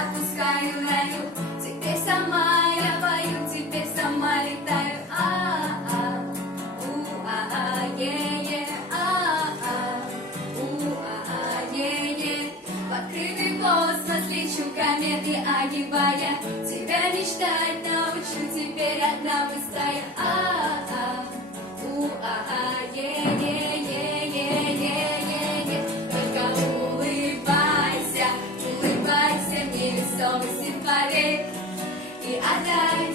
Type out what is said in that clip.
отпускаю на юг. Теперь сама я пою, теперь сама летаю. Е-е, е-е. В открытый космос лечу, кометы огибая. Тебя мечтать научу, теперь одна выстая. Е-е-е-е-е-е-е. Только улыбайся, улыбайся мне, невесомости твоей. И отдай